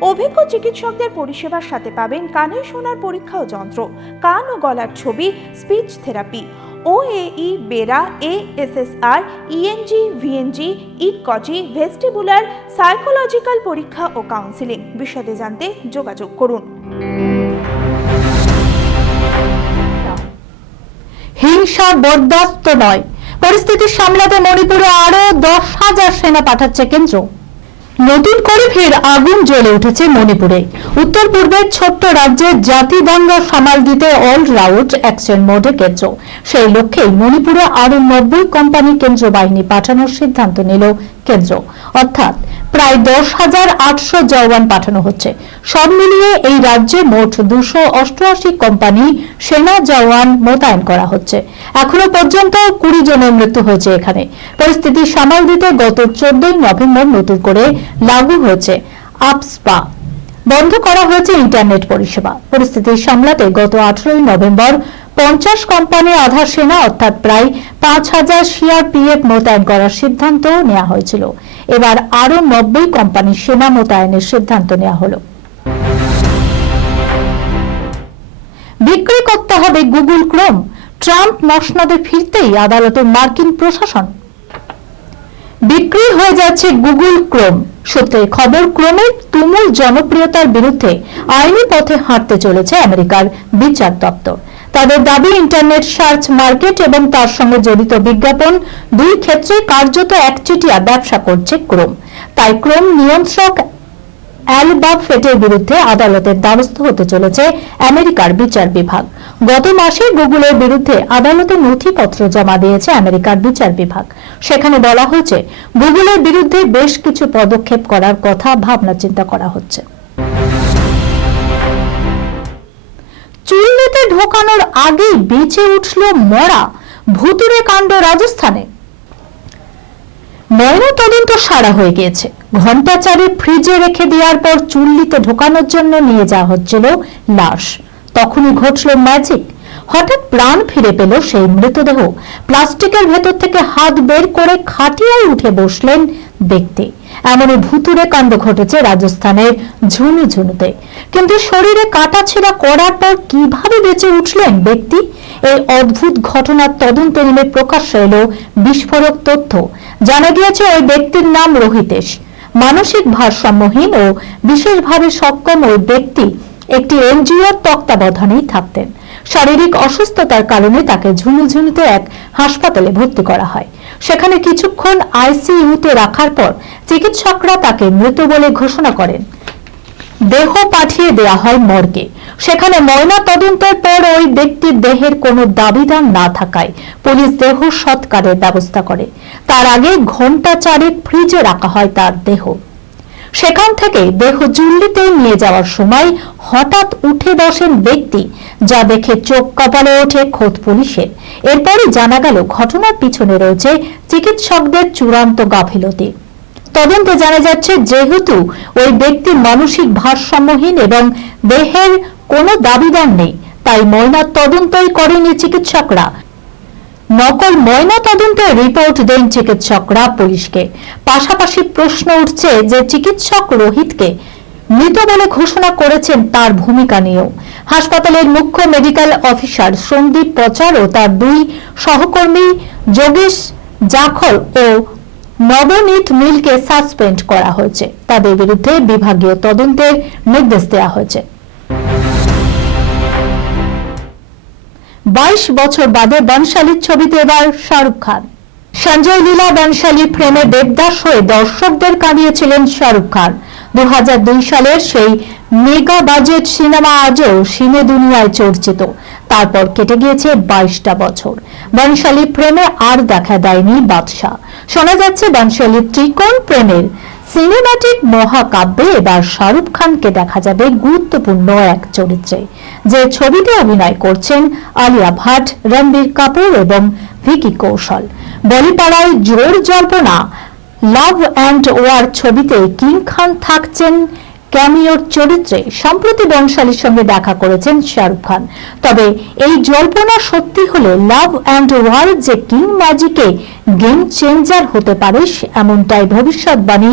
অভিজ্ঞ চিকিৎসকদের পরিষেবার সাথে পাবেন কানে শোনার পরীক্ষা ও যন্ত্র, কান ও গলার ছবি, speech therapy. OAE BERA ASSR ENG VNG ইকজি vestibular psychological পরীক্ষা ও কাউন্সিলিং বিশদে জানতে যোগাযোগ করুন। হিংসা বরদাস্ত নয়। পরিস্থিতি সামলাতে মণিপুরে আরও দশ হাজার সেনা পাঠাচ্ছে কেন্দ্র। নতুন করে ফের আগুন জ্বলে উঠেছে মণিপুরে। উত্তর পূর্বের ছোট্ট রাজ্যে জাতি দাঙ্গা সামাল দিতে অল রাউট অ্যাকশন মোডে কেন্দ্র। সেই লক্ষ্যেই মণিপুরে আরও নব্বই কোম্পানি কেন্দ্র বাহিনী পাঠানোর সিদ্ধান্ত নিল কেন্দ্র। অর্থাৎ প্রায় দশ হাজার আটশো জওয়ান পাঠানো হচ্ছে। সব মিলিয়ে এই রাজ্যে মোট দুশো অষ্টআশি কোম্পানি সেনা জওয়ান মোতায়েন করা হচ্ছে। এখনও পর্যন্ত কুড়ি জনের মৃত্যু হয়েছে এখানে। পরিস্থিতি সামাল দিতে গত চোদ্দই নভেম্বর নতুন করে লাগু হয়েছে আপসপা। বন্ধ করা হয়েছে ইন্টারনেট পরিষেবা। পরিস্থিতি সামলাতে গত আঠারোই নভেম্বর পঞ্চাশ কোম্পানি আধার সেনা অর্থাৎ প্রায় পাঁচ হাজার সিআরপিএফ মোতায়েন করার সিদ্ধান্ত নেওয়া হয়েছিল। এবার আরও নব্বই কোম্পানি সেনা মোতায়েনের সিদ্ধান্ত নেওয়া হলো। বিক্রি করতে হবে গুগল ক্রোম। ট্রাম্প মসনদে ফিরতেই আদালতে মার্কিন প্রশাসন। বিক্রি হয়ে যাচ্ছে গুগল ক্রোম। সূত্রে খবর, ক্রমের তুমুল জনপ্রিয়তার বিরুদ্ধে আইনি পথে হাঁটতে চলেছে আমেরিকার বিচার দপ্তর। তাদের দাবি, ইন্টারনেট সার্চ মার্কেট এবং তার সঙ্গে জড়িত বিজ্ঞাপন দুই ক্ষেত্রে কার্যত একচেটিয়া ব্যবসা করছে ক্রোম। তাই ক্রোম নিয়ন্ত্রক অ্যালবাফেটের বিরুদ্ধে আদালতের দ্বারস্থ হতে চলেছে আমেরিকার বিচার বিভাগ। গত মাসে গুগলের বিরুদ্ধে আদালতে নথিপত্র জমা দিয়েছে আমেরিকার বিচার বিভাগ। সেখানে বলা হয়েছে, গুগলের বিরুদ্ধে বেশ কিছু পদক্ষেপ করার কথা ভাবনা চিন্তা করা হচ্ছে। চুল্লিতে ঢোকানোর আগেই বেঁচে উঠল মরা ভুতুরে কাণ্ড রাজস্থানে। ময়না তদন্ত সারা হয়ে গিয়েছে। ঘণ্টা চারে ফ্রিজে রেখে দেওয়ার পর চুল্লিতে ঢোকানোর জন্য নিয়ে যাওয়া হচ্ছিল লাশ। তখনই ঘটল ম্যাজিক হঠাৎ প্রাণ ফিরে পেল সেই মৃতদেহ। প্লাস্টিকের ভেতর থেকে হাত বের করে খাটিয়ায় উঠে বসলেন ব্যক্তি। এমনই ভুতুরে কাণ্ড ঘটেছে রাজস্থানের ঝুনু ঝুনুতে। কিন্তু শরীরে কাটা ছেঁড়া করার পর কীভাবে বেঁচে উঠলেন ব্যক্তি? এই অদ্ভুত ঘটনার তদন্তে নেমে প্রকাশ্যে এলো বিস্ফোরক তথ্য। জানা গিয়েছে ওই ব্যক্তির নাম রোহিতেশ। মানসিক ভারসাম্যহীন ও বিশেষভাবে সক্ষম ওই ব্যক্তি একটি এনজিওর তত্ত্বাবধানেই থাকতেন। শারীরিক অসুস্থতার কারণে তাকে ঝুনুঝুনুতে এক হাসপাতালে ভর্তি করা হয়। সেখানে কিছুক্ষণ আইসিইউতে রাখার পর চিকিৎসকরা তাকে মৃত বলে ঘোষণা করেন। দেহ পাঠিয়ে দেয়া হয় মর্গে। সেখানে ময়না তদন্তের পর ওই ব্যক্তির দেহের কোনো দাবিদার না থাকায় পুলিশ দেহ সৎকারের ব্যবস্থা করে। তার আগে ঘণ্টা চারেক ফ্রিজে রাখা হয় তার দেহ। সেখান থেকে দেহ চুল্লিতে নিয়ে যাওয়ার সময় হঠাৎ উঠে বসেন ব্যক্তি যা দেখে চোখ কপালে ওঠে খোদ পুলিশের। এরপরই জানা গেল ঘটনার পিছনে রয়েছে চিকিৎসকদের চূড়ান্ত গাফিলতি। তদন্তে জানা যাচ্ছে যেহেতু ওই ব্যক্তি মানসিক ভারসাম্যহীন এবং দেহের কোনো দাবিদার নেই, তাই ময়না তদন্তই করেনি চিকিৎসকরা। নকল ময়না তদন্তের রিপোর্ট দেন চিকিৎসকরা পুলিশকে। পাশাপাশি প্রশ্ন উঠছে যে চিকিৎসক রোহিতকে মৃত বলে ঘোষণা করেছেন তার ভূমিকা নিয়েও। হাসপাতালের মুখ্য মেডিকেল অফিসার সন্দীপ প্রচার ও তার দুই সহকর্মী যোগেশ জাখর ও নবনীত মিলকে সাসপেন্ড করা হয়েছে। তাদের বিরুদ্ধে বিভাগীয় তদন্তের নির্দেশ দেওয়া হয়েছে। বাইশ বছর বাদে বনশালীর ছবিতে এবার শাহরুখ খান। সঞ্জয় লীলা বনশালী প্রেমে দেবদাস হয়ে দর্শকদের কাঁদিয়েছিলেন শাহরুখ খান। দু হাজার দুই সালের সেই মেগা বাজেট সিনেমা আজও সিনে দুনিয়ায় চর্চিত। তারপর কেটে গিয়েছে বাইশটা বছর। বনশালী প্রেমে আর দেখা দেয়নি বাদশাহ। শোনা যাচ্ছে বনশালী ত্রিকোণ প্রেমের সিনেমাটিক মহাকাব্যে এবার শাহরুখ খানকে দেখা যাবে গুরুত্বপূর্ণ এক চরিত্রে। যে ছবিতে অভিনয় করছেন আলিয়া ভাট, রণবীর কাপুর এবং ভিকি কৌশল। বলিপাড়ায় জোর জল্পনা, লাভ অ্যান্ড ওয়ার ছবিতে কিং খান থাকছেন ক্যামিওর চরিত্রে। সম্প্রতি বংশালীর সঙ্গে দেখা করেছেন শাহরুখ খান। তবে এই জল্পনা সত্যি হলে লাভ অ্যান্ড ওয়ার যে কিং ম্যাজিকে গেম চেঞ্জার হতে পারে এমনটাই ভবিষ্যৎবাণী